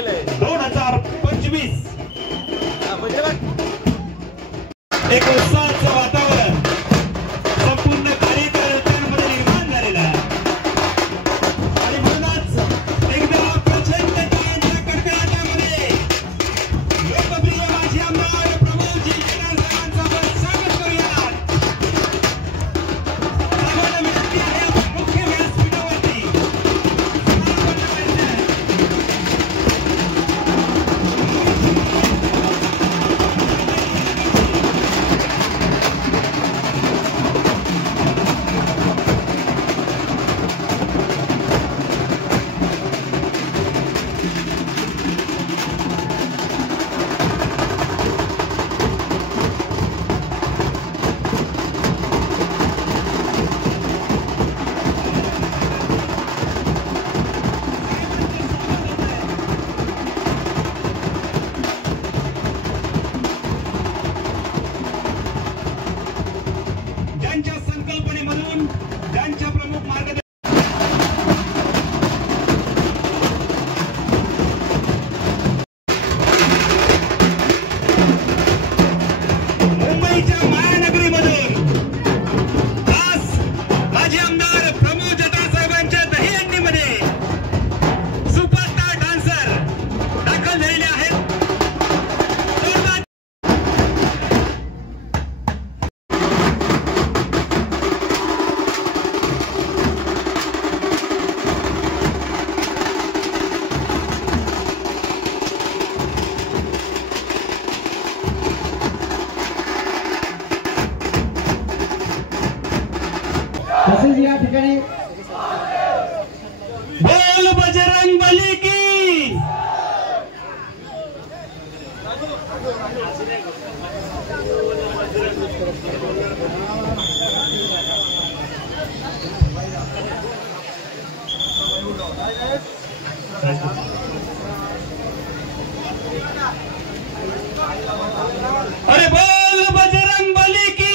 2025 एक उत्साहाचं वातावरण संपूर्ण कार्यकर्त्यांमध्ये निर्माण झालेलं आहे आणि म्हणूनच एकदा प्रचंड टाळ्यांच्या कडकडाटामध्ये लोकप्रिय माजी आमदार प्रमोदजी केदार साहेबांचं आपण स्वागत करूयात. सर्वांना विनंती आहे आपण मुख्य व्यासपीठावरती त्यांच्या संकल्पनेमधून त्यांच्या प्रमुख मार्गदर्शक मुंबईच्या मायानगरीमधून आज माजी आमदार प्रमोद जठार साहेबांच्या दहीहंडीमध्ये सुपरस्टार डान्सर दाखल झालेले आहेत. तसेच या ठिकाणी बोल बजरंग बली की अरे बोल बजरंग बली की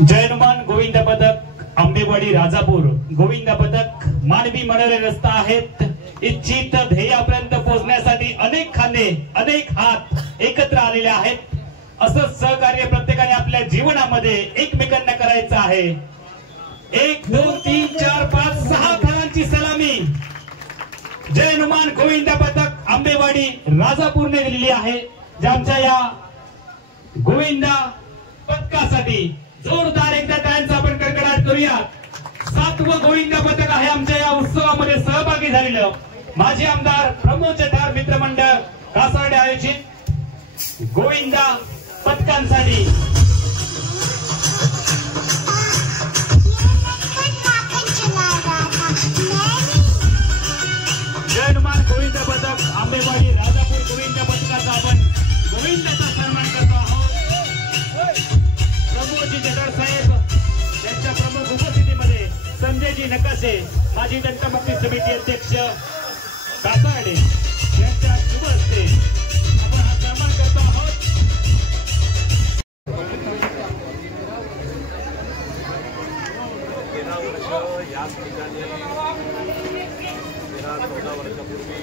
जयनुमान गोविंद पदक आंबेवाडी राजापूर गोविंद पदक मानवी मनोरे रस्ता आहेत. इच्छित ध्येयापर्यंत पोहोचण्यासाठी अनेक खांदे अनेक हात एकत्र आलेले आहेत. असं सहकार्य प्रत्येकाने आपल्या जीवनामध्ये एकमेकांना करायचं आहे. 1 2 3 4 5 6 फळांची सलामी जयनुमान गोविंद पदक आंबेवाडी राजापूरने दिलेली आहे. ज्यांच्या या गोविंदा पदकासाठी जोरदार एकदा टाळ्यांचा आपण कडकडाट करूया. 7वं गोविंदा पदक आहे आमच्या या उत्सवामध्ये सहभागी झालेलं माजी आमदार प्रमोद जठार मित्रमंडळ कासार्डे आयोजित गोविंदा पदकांसाठी जयनुमान गोविंद पदक आंबेवाडी राजापूर गोविंदा पदकाचा आपण गोविंदाचा सन्मान करतो आहोत. प्रमोदजी जठार साहेब यांच्या प्रमुख उपस्थितीमध्ये संजयजी नकाशे माजी जनता मुक्ती समिती अध्यक्ष कासार्डे यांच्या शुभ हस्ते आपण हा सन्मान करतो आहोत. याच ठिकाणी 13-14 वर्षापूर्वी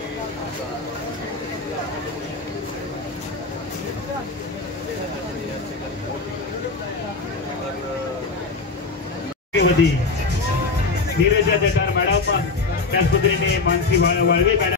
नीरजा जठार मॅडम त्याच पद्धतीने मानसी वाळवे मॅडम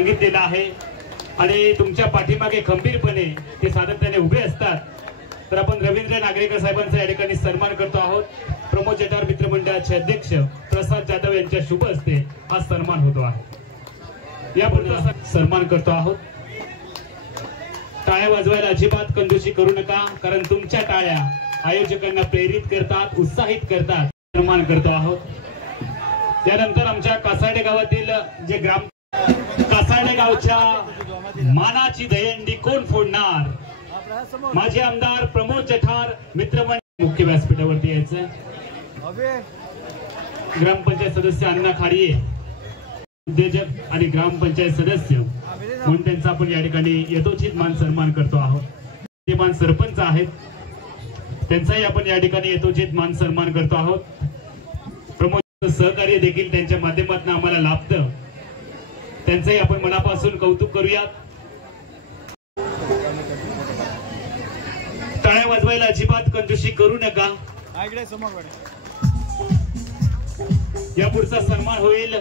सांगितलेलं आहे आणि तुमच्या पाठीमागे खंबीरपणे ते सातत्याने उभे असतात. तर आपण रवींद्र नागरेकर साहेबांचा या ठिकाणी सन्मान करतो आहोत. प्रमोद जठार मित्रमंडळाचे अध्यक्ष प्रसाद जाधव यांच्या शुभ हस्ते हा सन्मान होतो आहे. यापुढचा सन्मान करतो आहोत. टाळ्या वाजवायला अजिबात कंजूसी करू नका, कारण तुमच्या टाळ्या आयोजकांना प्रेरित करतात, उत्साहित करतात. सन्मान करतो आहोत. त्यानंतर आमच्या कासाडे गावातील जे कासाडे गावच्या मानाची दहीहंडी कोण फोडणार? माजी आमदार प्रमोद जठार मित्रमंडळ मुख्य व्यासपीठावरती यायचं. ग्रामपंचायत सदस्य अण्णा खाडिये उद्योजक आणि ग्रामपंचायत सदस्य म्हणून त्यांचा आपण या ठिकाणी यथोचित मान सन्मान करतो आहोत. ते मान सरपंच आहेत, त्यांचाही आपण या ठिकाणी यथोचित मान सन्मान करतो आहोत. प्रमोद सहकार्य देखील त्यांच्या माध्यमातून आम्हाला लाभतं, त्यांचंही आपण मनापासून कौतुक करूयात. टाळ्या वाजवायला अजिबात कंजूसी करू नका. या पुढचा सन्मान होईल.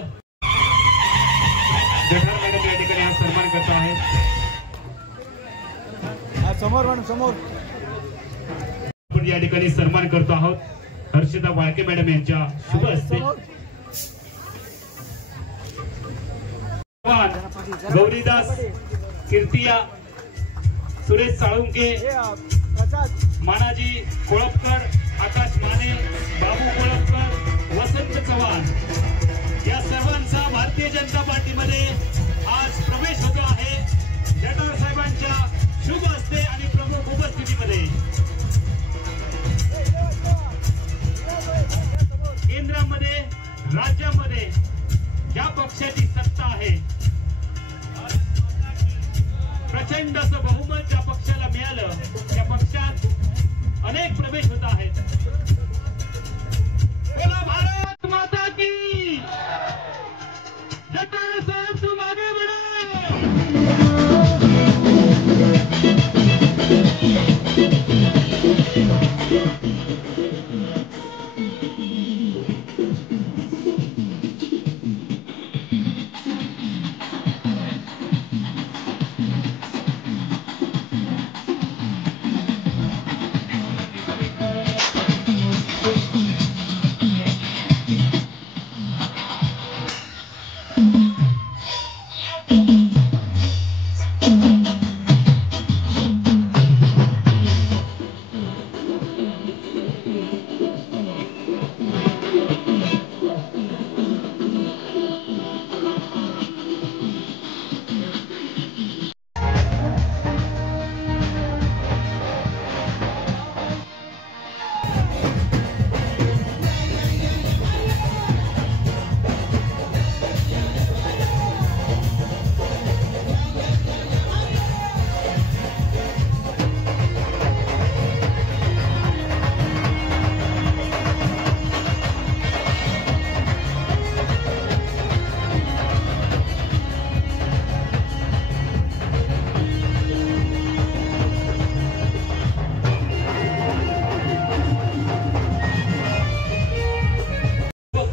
जठार मॅडम या ठिकाणी हा सन्मान करतो आहे. समोर आपण या ठिकाणी सन्मान करतो आहोत. हर्षदा वाळके मॅडम यांच्या शुभ हस्ते. गौरीदास कीर्तिया, सुरेश साळुंके, मानाजी कोळपकर, आकाश माने, बाबू कोळपकर, वसंत चव्हाण या सर्वांचा भारतीय जनता पार्टीमध्ये आज प्रवेश होतो आहे. जठार साहेबांच्या शुभ हस्ते आणि प्रमुख उपस्थितीमध्ये. केंद्रामध्ये राज्यामध्ये ज्या पक्षाची सत्ता आहे, प्रचंड असं बहुमत ज्या पक्षाला मिळालं, त्या पक्षात अनेक प्रवेश होत आहेत. बोला भारत माता की जठार साहेब तुम आगे बढ़ो.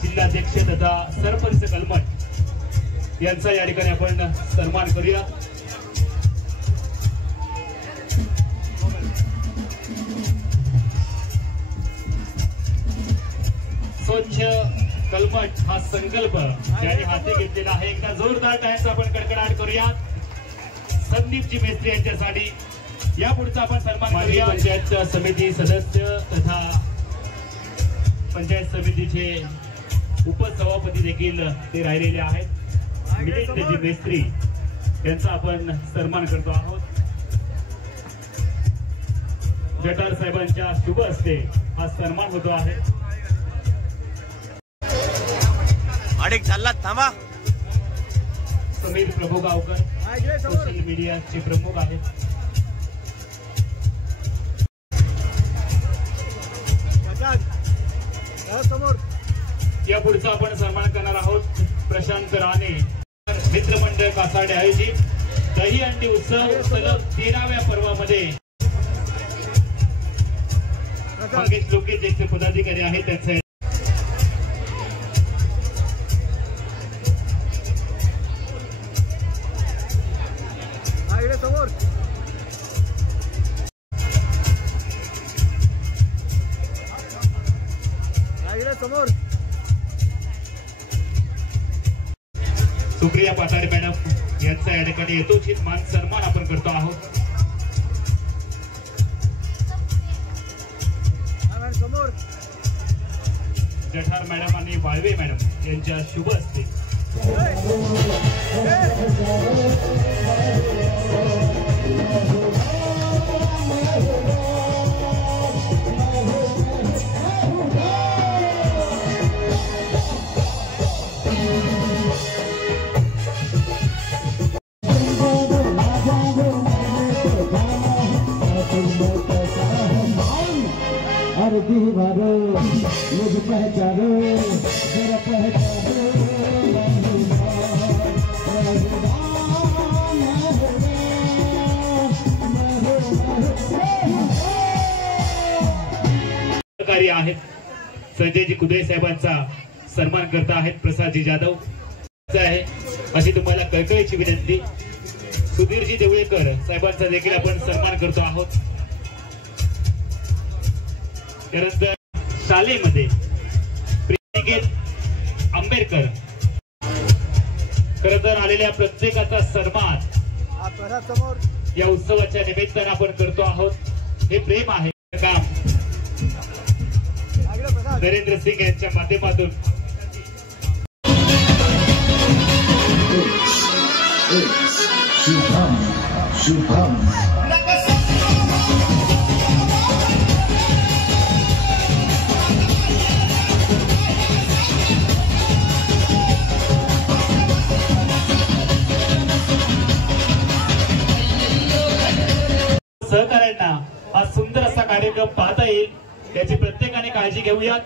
जिल्हाध्यक्ष तथा सरपंच कलमट यांचा या ठिकाणी आपण सन्मान करूया. स्वच्छ कलमट हा संकल्प ज्याने हाती घेतलेला आहे, एकदा जोरदार टाळ्यांचा आपण कडकडाट करूया. संदीपजी मेस्त्री यांच्यासाठी या पुढचा आपण सन्मान करूया. पंचायत समिती सदस्य तथा पंचायत समितीचे उपसभापती देखील ते राहिलेले आहेत. मिलिंदजी मेस्त्री यांचा आपण सन्मान करतो आहोत. जठार साहेबांच्या शुभ हस्ते हा सन्मान होतो आहे. अडीक चाललात थांबा. समीर प्रभुगावकर सोशल मीडियाचे प्रमुख आहेत. या पुढचा आपण सन्मान करणार आहोत. प्रशांत राणे मित्रमंडळ कासाडे आयोजित दहीहंडी उत्सव सलग 13व्या पर्वामध्ये मंगेश लोके ज्येष्ठ पदाधिकारी आहेत त्यांचे सुप्रिया पाताडे मॅडम यांचा या ठिकाणी यथोचित मान सन्मान आपण करतो आहोत. जठार मॅडम आणि वाळवे मॅडम यांच्या शुभ हस्ते अरे दीवारो मुझे पहचानो जरा पहचानो सहकारी आहेत संजयजी कुदळे साहेबांचा सन्मान करता आहेत. प्रसादजी जाधव आहे अशी तुम्हाला कळकळीची विनंती. सुधीरजी देवळेकर साहेबांचा देखील आपण सन्मान करतो आहोत. त्यानंतर शालेमध्ये प्रियनिकेत आंबेडकर खरं तर आलेल्या प्रत्येकाचा सन्मान या उत्सवाच्या निमित्तानं आपण करतो आहोत. हे प्रेम आहे काम नरेंद्र सिंग यांच्या माध्यमातून सहकाऱ्यांना हा सुंदर असा कार्यक्रम पाहता येईल याची प्रत्येकाने काळजी घेऊयात.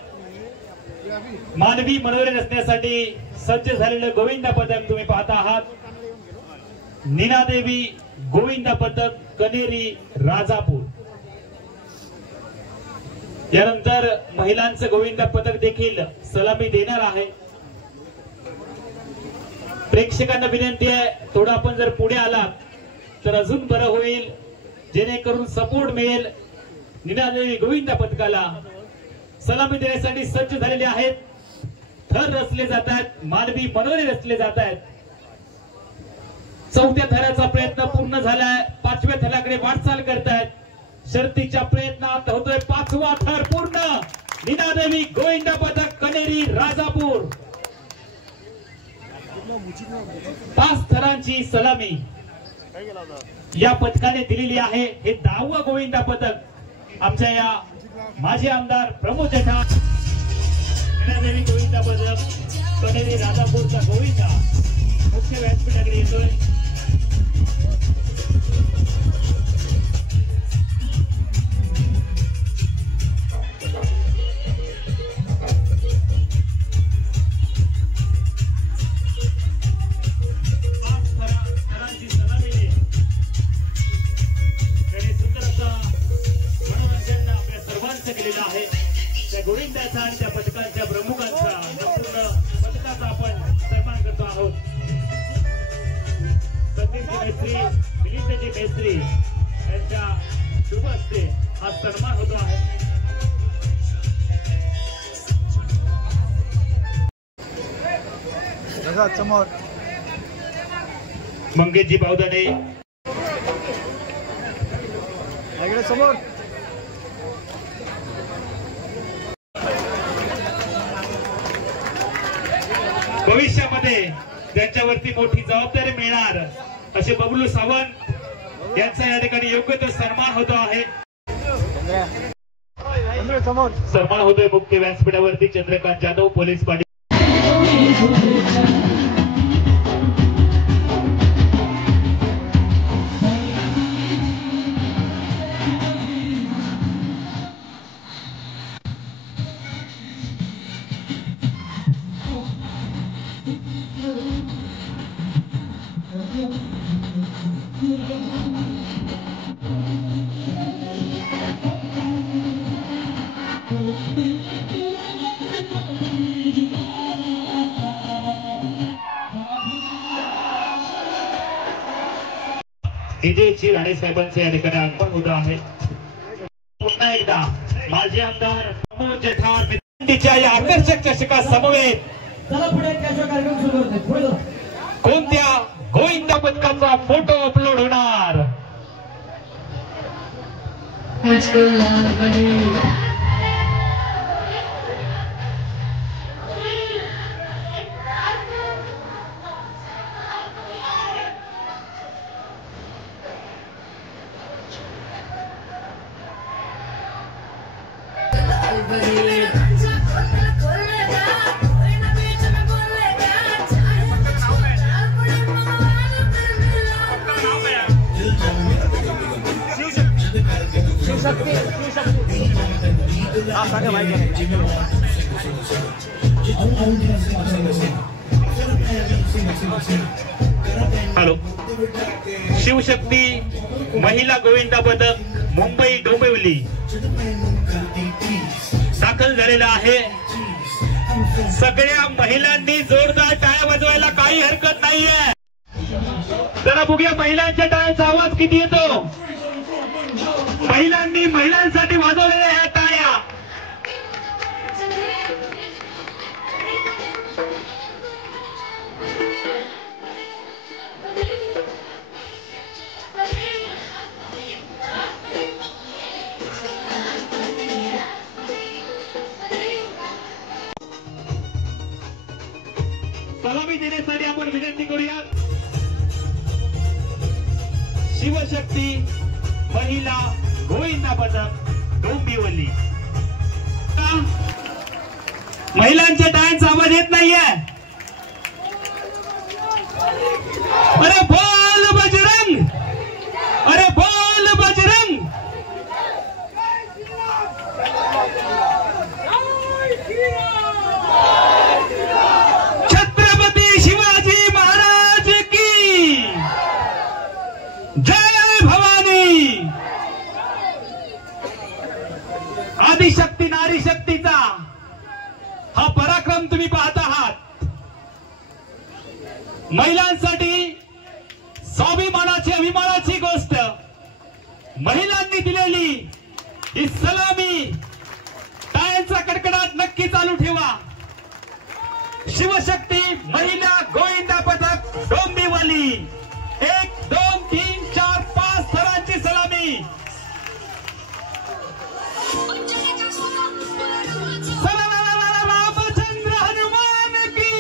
मानवी मनोरंजन असण्यासाठी सज्ज झालेलं गोविंदा पथक तुम्ही पाहता आहात. नीनादेवी गोविंदा पथक कनेरी राजापूर. यानंतर महिलांचं गोविंदा पथक देखील सलामी देणार आहे. प्रेक्षकांना विनंती आहे थोडं आपण जर पुढे आलात तर अजून बरं होईल जेणेकरून सपोर्ट मिळेल. नीनादेवी गोविंदा पथकाला सलामी देण्यासाठी सज्ज झालेले आहेत. थर रचले जात आहेत. मानवी मनोरे रचले जात आहेत. चौथ्या थराचा प्रयत्न पूर्ण झालाय. पाचव्या थराकडे वाटचाल करतायत. शर्तीच्या प्रयत्नात होतोय पाचवा थर पूर्ण. नीनादेवी गोविंदा पथक कनेरी राजापूर 5 थरांची सलामी या पथकाने दिलेली आहे. हे 10वं गोविंदा पथक आमच्या या माजी आमदार प्रमोद जठार. नीनादेवी गोविंदा पथक कनेरी राजापूरचा गोविंदा मुख्य व्यासपीठाकडे येतोय. केलेला आहे त्या गोविंदाचा आणि त्या पथकाच्या प्रमुखांचा संपूर्ण पथकाचा आपण सन्मान करतो आहोत. सतीशजी मेस्त्री मिलिंदजी मेस्त्री यांच्या शुभ हस्ते हा सन्मान होतो आहे. समोर मंगेशजी बावदाने समोर भविष्यामध्ये त्यांच्यावरती मोठी जबाबदारी मिळणार असे बबलू सावंत यांचा या ठिकाणी योग्य तो सन्मान होतो आहे. सन्मान होतोय मुख्य व्यासपीठावरती चंद्रकांत जाधव पोलीस पाटील. विजयची राणे साहेबांचे या ठिकाणी आगमन होत आहे. पुन्हा एकदा माजी आमदार प्रमोद जठार या आकर्षक चषका समवेत चला पुढे कार्यक्रम सुरू होते. कोणत्या गोविंदा पथकाचा फोटो अपलोड होणार? हॅलो. शिवशक्ती महिला गोविंदा पदक मुंबई डोंबिवली दाखल झालेला आहे. सगळ्या महिलांनी जोरदार टाळ्या वाजवायला काही हरकत नाहीये. जरा बघूया महिलांच्या टाळ्यांचा आवाज किती येतो. महिलांनी महिलांसाठी वाजवलेल्या ह्या टाळ्या. सलामी देण्यासाठी आपण विनंती करूया. शिवशक्ती महिला गोविंदा पदक डोंबिवली. महिलांच्या टाळ्यांचा आवाज येत नाहीये. अरे बोल बजरंग, अरे बोल बजरंग. छत्रपती शिवाजी महाराज की जय भवानी. आदिशक्ती नारी शक्तीचा हा पराक्रम तुम्ही पाहत आहात. महिलांसाठी स्वाभिमानाची अभिमानाची गोष्ट महिलांनी दिलेली ही सलामी. टाळ्यांचा कडकडाट नक्की चालू ठेवा. शिवशक्ती महिला गोविंदा पदक डोंबिवली 1 2 3 4 5 थरांची सलामी. रामचंद्र हनुमान की.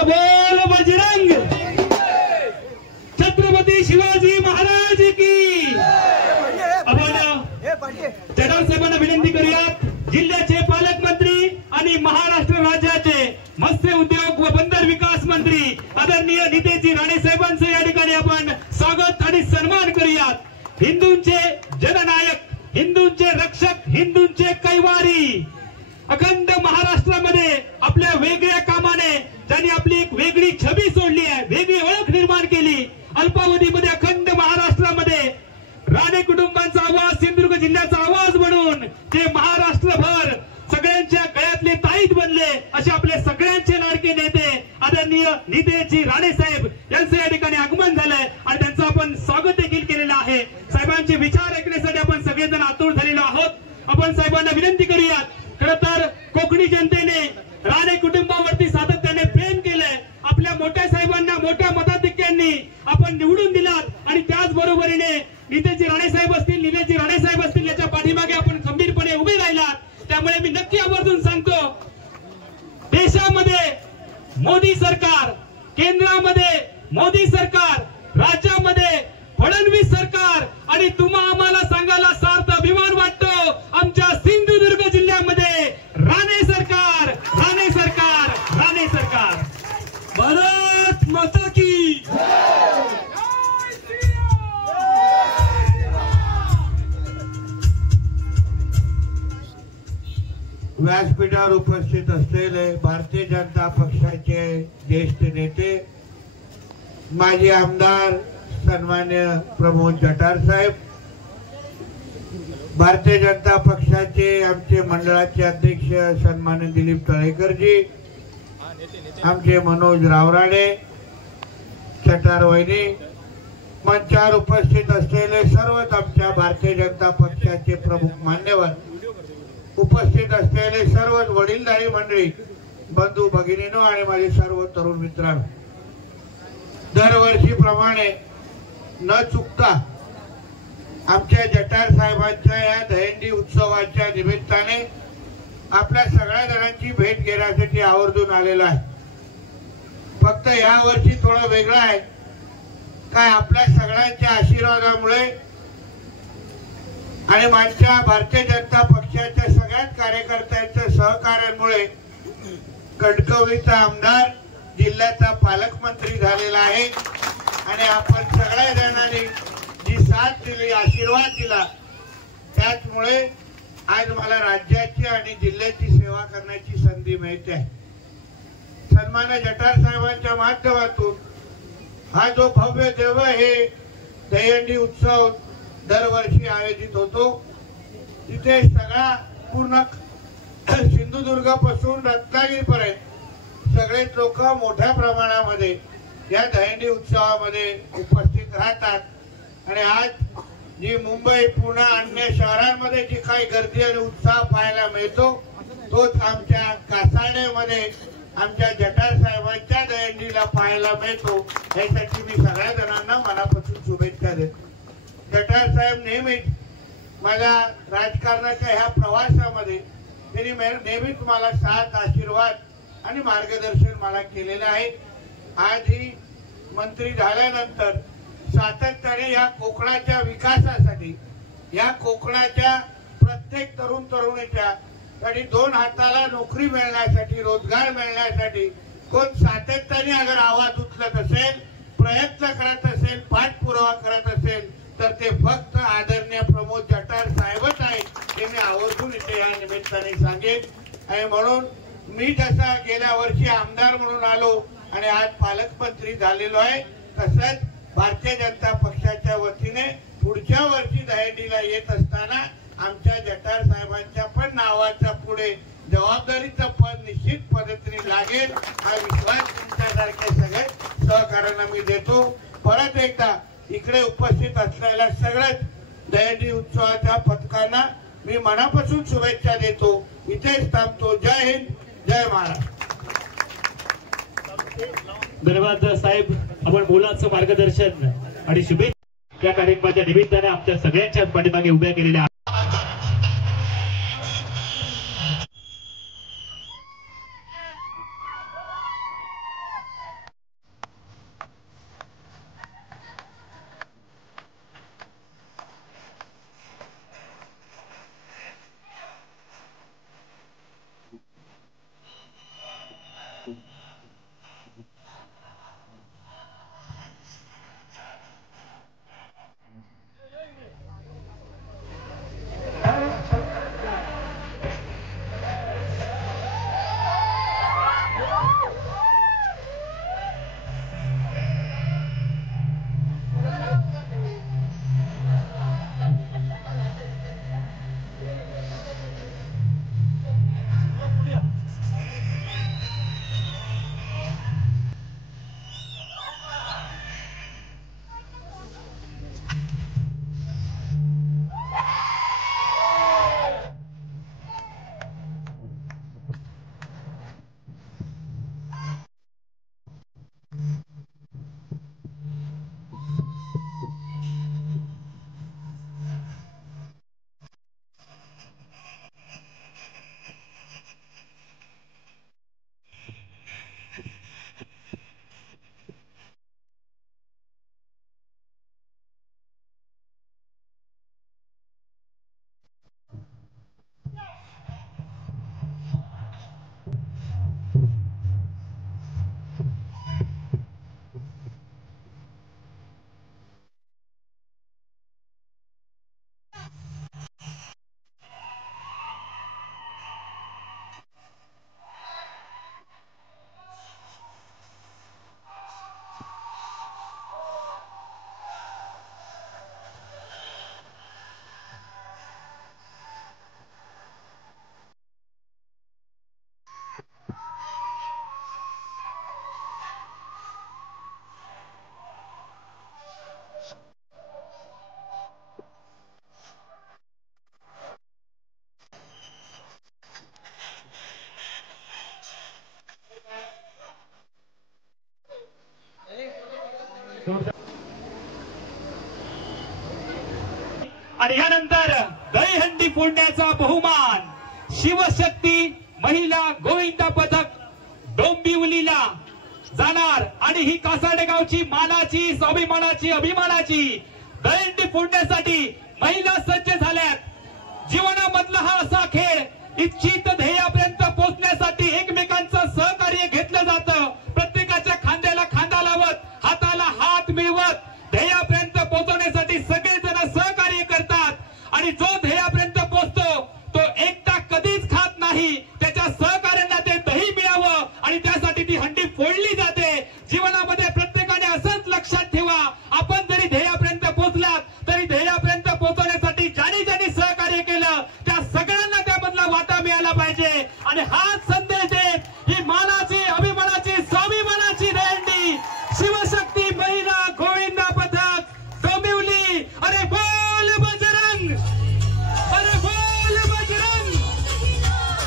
बोल बोल बजरंग छत्रपती शिवाजी महाराज की। आपण चढाव साहेबांना विनंती करूयात, जिल्ह्याचे पालकमंत्री आणि महाराष्ट्र राज्याचे मत्स्य उद्योग व बंदर विकास मंत्री आदरणीय नितेशजी राणे साहेबांचे या ठिकाणी आपण स्वागत आणि सन्मान करूयात। हिंदूंचे जननायक, हिंदूंचे रक्षक, हिंदूंचे कैवारी, अखंड महाराष्ट्रामध्ये आपल्या वेगळ्या कामाने ज्यांनी आपली एक वेगळी छबी सोडली आहे, वेगळी ओळख निर्माण केली, अल्पावधीमध्ये अखंड महाराष्ट्रामध्ये राणे कुटुंबांचा आवाज, सिंधुदुर्ग जिल्ह्याचा आवाज बनून ते महाराष्ट्रभर सगळ्यांच्या गळ्यातले ताईत बनले, असे आपले सगळ्यांचे लाडके नेते आदरणीय नितेशजी राणे साहेब यांचं या ठिकाणी आगमन झालंय आणि त्यांचं आपण स्वागत देखील केलेलं आहे। साहेबांचे विचार ऐकण्यासाठी आपण सगळेजण आतुर झालेलो आहोत। आपण साहेबांना विनंती करूयात, खरं तर कोकणी जनतेने राणे कुटुंबावरती सातत्याने प्रेम केलंय। आपल्या मोठ्या साहेबांना मोठ्या मताधिक्यांनी आपण निवडून दिलात आणि त्याचबरोबरीने नितेशजी राणे साहेब असतील, निलेशजी राणे साहेब असतील, याच्या पाठीमागे आपण खंबीरपणे उभे राहिलात। त्यामुळे मी नक्की आवर्जून सांगतो, देशामध्ये मोदी सरकार, केंद्रामध्ये मोदी सरकार, राज्यामध्ये फडणवीस सरकार आणि तुम्हा आम्हाला सांगायला सार्थ अभिमान वाटतो, आमच्या सिंधुदुर्ग जिल्ह्यामध्ये राणे सरकार, राणे सरकार, राणे सरकार। भारत माता की व्यासपीठावर उपस्थित असलेले भारतीय जनता पक्षाचे ज्येष्ठ नेते, माजी आमदार सन्मान्य प्रमोद जठार साहेब, भारतीय जनता पक्षाचे आमचे मंडळाचे अध्यक्ष सन्मान्य दिलीप तळेकरजी, आमचे मनोज रावराणे, चटार वहिनी, मंचावर उपस्थित असलेले सर्वच आमच्या भारतीय जनता पक्षाचे प्रमुख मान्यवर, उपस्थित असलेले सर्वच वडीलधारी मंडळी, बंधू भगिनीनो आणि माझे सर्व तरुण मित्रांनो, दरवर्षीप्रमाणे न चुकता आमच्या जठार साहेबांच्या या दहीहंडी उत्सवाच्या निमित्ताने आपल्या सगळ्या जणांची भेट घेण्यासाठी आवर्जून आलेला आहे। फक्त या वर्षी थोडं वेगळं आहे, काय आपल्या सगळ्यांच्या आशीर्वादामुळे आणि माझ्या भारतीय जनता पक्षाच्या सगळ्याच कार्यकर्त्यांच्या सहकार्यामुळे कणकवलीचा आमदार जिल्ह्याचा पालकमंत्री झालेला आहे आणि आपण सगळ्या जणांनी जी साथ दिली, आशीर्वाद दिला, त्याचमुळे आज मला राज्याची आणि जिल्ह्याची सेवा करण्याची संधी मिळते आहे। सन्मान्य जठार साहेबांच्या माध्यमातून हा जो भव्य देव हे दहीहंडी उत्सव दरवर्षी आयोजित होतो, तिथे सगळा पूर्ण सिंधुदुर्ग पासून रत्नागिरीपर्यंत सगळेच लोक मोठ्या प्रमाणामध्ये या दहीहंडी उत्सवामध्ये उपस्थित राहतात आणि आज जी मुंबई, पुणे, अन्य शहरांमध्ये जी काही गर्दी आणि उत्साह पाहायला मिळतो, तोच आमच्या कासार्डेमध्ये आमच्या जठार साहेबांच्या दहीहंडीला पाहायला मिळतो। यासाठी मी सगळ्या जणांना मनापासून शुभेच्छा देतो। जठार साहेब नेहमीच माझ्या राजकारणाच्या ह्या प्रवासामध्ये त्यांनी नेहमीच मला साथ, आशीर्वाद आणि मार्गदर्शन मला केलेलं आहे। आजही मंत्री झाल्यानंतर सातत्याने या कोकणाच्या विकासासाठी, या कोकणाच्या प्रत्येक तरुण तरुणीच्या साठी दोन हाताला नोकरी मिळण्यासाठी, रोजगार मिळण्यासाठी कोण सातत्याने अगर आवाज उचलत असेल, प्रयत्न करत असेल, पाठपुरावा करत असेल, तर ते फक्त आदरणीय प्रमोद जठार साहेबच आहेत हे मी आवर्जून इथे या निमित्ताने सांगेन। आणि म्हणून मी जसा गेल्या वर्षी आमदार म्हणून आलो आणि आज पालकमंत्री झालेलो आहे, तसंच भारतीय जनता पक्षाच्या वतीने पुढच्या वर्षी दहीहंडीला येत असताना आमच्या जठार साहेबांच्या पण नावाच्या पुढे जबाबदारीचं पद निश्चित पद्धतीने लागेल, हा विश्वास तुमच्यासारख्या सगळे सहकार्यांना मी देतो। परत एकदा इकडे उपस्थित असलेल्या सगळ्याच दहीहंडी उत्सवाच्या पथकांना मी मनापासून शुभेच्छा देतो। इथेच थांबतो। जय हिंद, जय महाराष्ट्र। धन्यवाद साहेब, आपण मोलाचं मार्गदर्शन आणि शुभेच्छा या कार्यक्रमाच्या निमित्ताने आमच्या सगळ्यांच्या पाठीमागे उभ्या केलेल्या आणि यानंतर दहीहंडी फोडण्याचा बहुमान शिवशक्ती महिला गोविंदा पथक डोंबिवलीला जाणार आणि ही कासाडे गावची मानाची स्वाभिमानाची अभिमानाची दहीहंडी फोडण्यासाठी महिला सज्ज झाल्यात. जीवनामधला हा असा खेळ इच्छित ध्येयापर्यंत पोहोचण्यासाठी एकमेकांचं सहकार्य घेतलं जातं. प्रत्येकाच्या खांद्याला खांदा लावत हाताला हात मिळवत ध्येयापर्यंत पोहोचवण्यासाठी सगळेजण सहकार्य करतात. आणि जो ध्येयापर्यंत पोहोचतो तो एकटा कधीच खात नाही. त्याच्या सहकार्यांना ते दही मिळावं आणि त्यासाठी ती हंडी फोडली जाते. जीवनामध्ये प्रत्येकाने असंच लक्षात ठेवा, आपण जरी ध्येयापर्यंत पोहोचलात तरी ध्येयापर्यंत पोहोचवण्यासाठी ज्यांनी ज्यांनी सहकार्य केलं त्या सगळ्यांना त्यामधला वाटा मिळाला पाहिजे. आणि हाच संदेश देत ही मानाची अभिमानाची स्वाभिमानाची दहीहंडी शिवशक्ती महिला गोविंदा पथक डोंबिवली. अरे बोल बजरंग, अरे बोल बजरंग,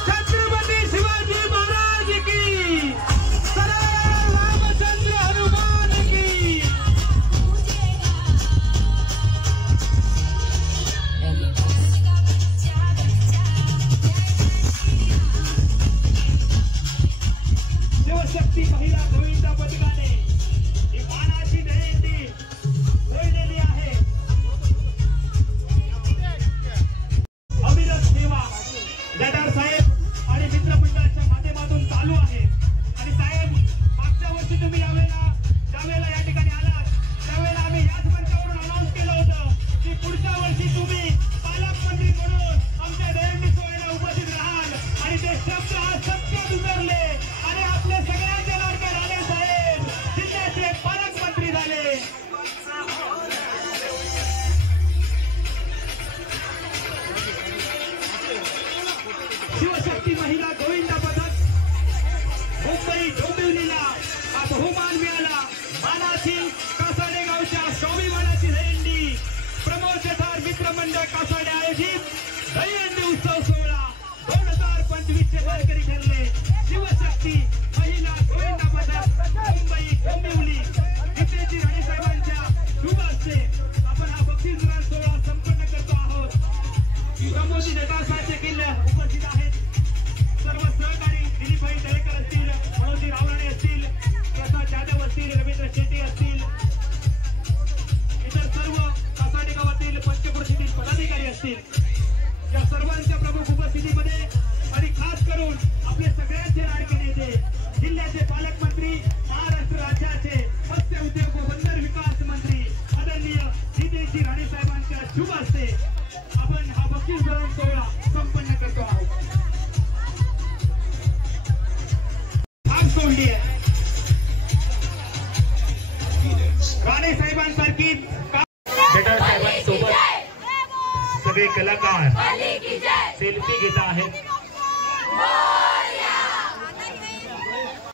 छत्रपती शिवाजी महाराज की, सरळ रामचंद्र हनुमान की. शिवशक्ती महिला गोविंदा पथकाने ही मानाची दहीहंडी फोडलेली आहे. अविरत सेवा जटार साहेब आणि मित्रमंडळाच्या माध्यमातून चालू आहे. आणि साहेब, मागच्या वर्षी तुम्ही ज्यावेळेला या ठिकाणी आलात त्यावेळेला आम्ही याच मंचावरून अनाऊन्स केलं होतं की पुढच्या वर्षी तुम्ही पालकमंत्री म्हणून आमच्या दहीहंडी सोहळ्याला उपस्थित राहाल. आणि ते शब्द आज सत्यात उतरले आणि आपले सगळ्यांचे लाडके राणे साहेब जिल्ह्याचे पालकमंत्री झाले. शिवशक्ती महिला गोविंदा पथक मुंबई डोंबिवलीला हा बहुमान मिळाला. मानाची कासाडे गावच्या स्वाभिमानाची दहीहंडी प्रमोद जठार मित्रमंडळ कासाडे आयोजित दहीहंडी उत्सव सोहळा 2025 चे मानकरी ठरले. शिवशक्ती महिला गोविंदा पथक मुंबई डोंबिवली जितेजी राणे साहेबांच्या शुभ हस्ते आपण हा बक्षीस वितरण सोहळा संपन्न करतो आहोत. प्रमोद जठार साहेब देखील उपस्थित आहेत. सर्व सहकारी दिलीपभाई दरेकर असतील, मनोजी रावराणे असतील, प्रसाद जाधव असतील, रवींद्र शेट्टी असतील, इतर सर्व कासाडे गावातील पंचक्रोशीतील पदाधिकारी असतील, या सर्वांच्या प्रमुख उपस्थितीमध्ये आणि खास करून आपले सगळ्यांचे लाडके नेते जिल्ह्याचे पालकमंत्री, महाराष्ट्र राज्याचे मत्स्य उद्योग व बंदर विकास मंत्री आदरणीय जितेजी राणे साहेबांच्या शुभ हस्ते आपण हा बक्षीस वितरण सोहळा संपन्न करतो आहोत. भाग सोडली आहे राणे साहेबांसारखी जठार साहेबांसोबत सगळे कलाकार सेल्फी घेत आहेत.